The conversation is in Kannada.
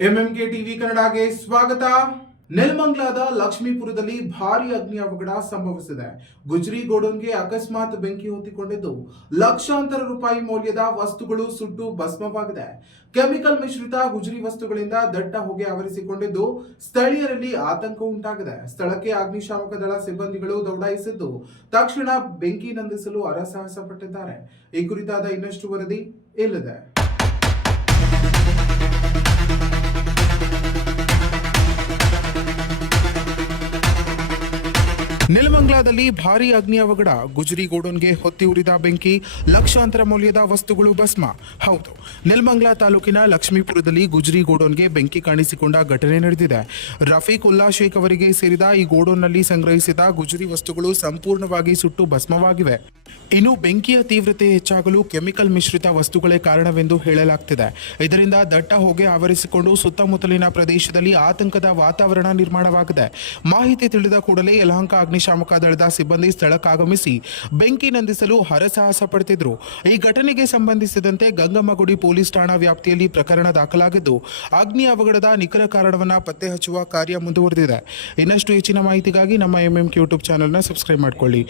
ಎಂಎಂಕೆ ಟಿವಿ ಕನ್ನಡಗೆ ಸ್ವಾಗತ. ನೆಲಮಂಗಲದ ಲಕ್ಷ್ಮೀಪುರದಲ್ಲಿ ಭಾರಿ ಅಗ್ನಿ ಅವಘಡ ಸಂಭವಿಸಿದೆ. ಗುಜರಿ ಗೋಡೌನ್ಗೆ ಅಕಸ್ಮಾತ್ ಬೆಂಕಿ ಹೊತ್ತಿಕೊಂಡಿದ್ದು ಲಕ್ಷಾಂತರ ರೂಪಾಯಿ ಮೌಲ್ಯದ ವಸ್ತುಗಳು ಸುಟ್ಟು ಭಸ್ಮವಾಗಿದೆ. ಕೆಮಿಕಲ್ ಮಿಶ್ರಿತ ಗುಜರಿ ವಸ್ತುಗಳಿಂದ ದಟ್ಟ ಹೊಗೆ ಆವರಿಸಿಕೊಂಡಿದ್ದು ಸ್ಥಳೀಯರಲ್ಲಿ ಆತಂಕ ಉಂಟಾಗಿದೆ. ಸ್ಥಳಕ್ಕೆ ಅಗ್ನಿಶಾಮಕ ದಳ ಸಿಬ್ಬಂದಿಗಳು ದೌಡಾಯಿಸಿದ್ದು ತಕ್ಷಣ ಬೆಂಕಿ ನಂದಿಸಲು ಹರಸಾಹಸ ಪಟ್ಟಿದ್ದಾರೆ. ಈ ಕುರಿತಾದ ಇನ್ನಷ್ಟು ವರದಿ ಇಲ್ಲಿದೆ. ನೆಲಮಂಗಲದಲ್ಲಿ ಭಾರೀ ಅಗ್ನಿ ಅವಘಡ. ಗುಜರಿ ಗೋಡೌನ್ಗೆ ಹೊತ್ತಿ ಉರಿದ ಬೆಂಕಿ, ಲಕ್ಷಾಂತರ ಮೌಲ್ಯದ ವಸ್ತುಗಳು ಭಸ್ಮ. ಹೌದು, ನೆಲಮಂಗಲ ತಾಲೂಕಿನ ಲಕ್ಷ್ಮೀಪುರದಲ್ಲಿ ಗುಜರಿ ಗೋಡೌನ್ಗೆ ಬೆಂಕಿ ಕಾಣಿಸಿಕೊಂಡ ಘಟನೆ ನಡೆದಿದೆ. ರಫೀಕ್ ಉಲ್ಲಾ ಶೇಖ್ ಅವರಿಗೆ ಸೇರಿದ ಈ ಗೋಡೌನ್ನಲ್ಲಿ ಸಂಗ್ರಹಿಸಿದ ಗುಜರಿ ವಸ್ತುಗಳು ಸಂಪೂರ್ಣವಾಗಿ ಸುಟ್ಟು ಭಸ್ಮವಾಗಿವೆ. ಇನ್ನು ಬೆಂಕಿಯ ತೀವ್ರತೆ ಹೆಚ್ಚಾಗಲು ಕೆಮಿಕಲ್ ಮಿಶ್ರಿತ ವಸ್ತುಗಳೇ ಕಾರಣವೆಂದು ಹೇಳಲಾಗ್ತಿದೆ. ಇದರಿಂದ ದಟ್ಟ ಹೊಗೆ ಆವರಿಸಿಕೊಂಡು ಸುತ್ತಮುತ್ತಲಿನ ಪ್ರದೇಶದಲ್ಲಿ ಆತಂಕದ ವಾತಾವರಣ ನಿರ್ಮಾಣವಾಗಿದೆ. ಮಾಹಿತಿ ತಿಳಿದ ಕೂಡಲೇ ಯಲಹಂಕ ಅಗ್ನಿಶಾಮಕ ದಳದ ಸಿಬ್ಬಂದಿ ಸ್ಥಳಕ್ಕಾಗಮಿಸಿ ಬೆಂಕಿ ನಂದಿಸಲು ಹರಸಾಹಸ ಪಡುತ್ತಿದ್ರು. ಈ ಘಟನೆಗೆ ಸಂಬಂಧಿಸಿದಂತೆ ಗಂಗಮ್ಮಗುಡಿ ಪೊಲೀಸ್ ಠಾಣಾ ವ್ಯಾಪ್ತಿಯಲ್ಲಿ ಪ್ರಕರಣ ದಾಖಲಾಗಿದ್ದು ಅಗ್ನಿ ಅವಘಡದ ನಿಖರ ಕಾರಣವನ್ನು ಪತ್ತೆ ಹಚ್ಚುವ ಕಾರ್ಯ ಮುಂದುವರೆದಿದೆ. ಇನ್ನಷ್ಟು ಹೆಚ್ಚಿನ ಮಾಹಿತಿಗಾಗಿ ನಮ್ಮ ಎಂಎಂಕೆ ಯೂಟ್ಯೂಬ್ ಚಾನೆಲ್ನ ಸಬ್ಸ್ಕ್ರೈಬ್ ಮಾಡಿಕೊಳ್ಳಿ.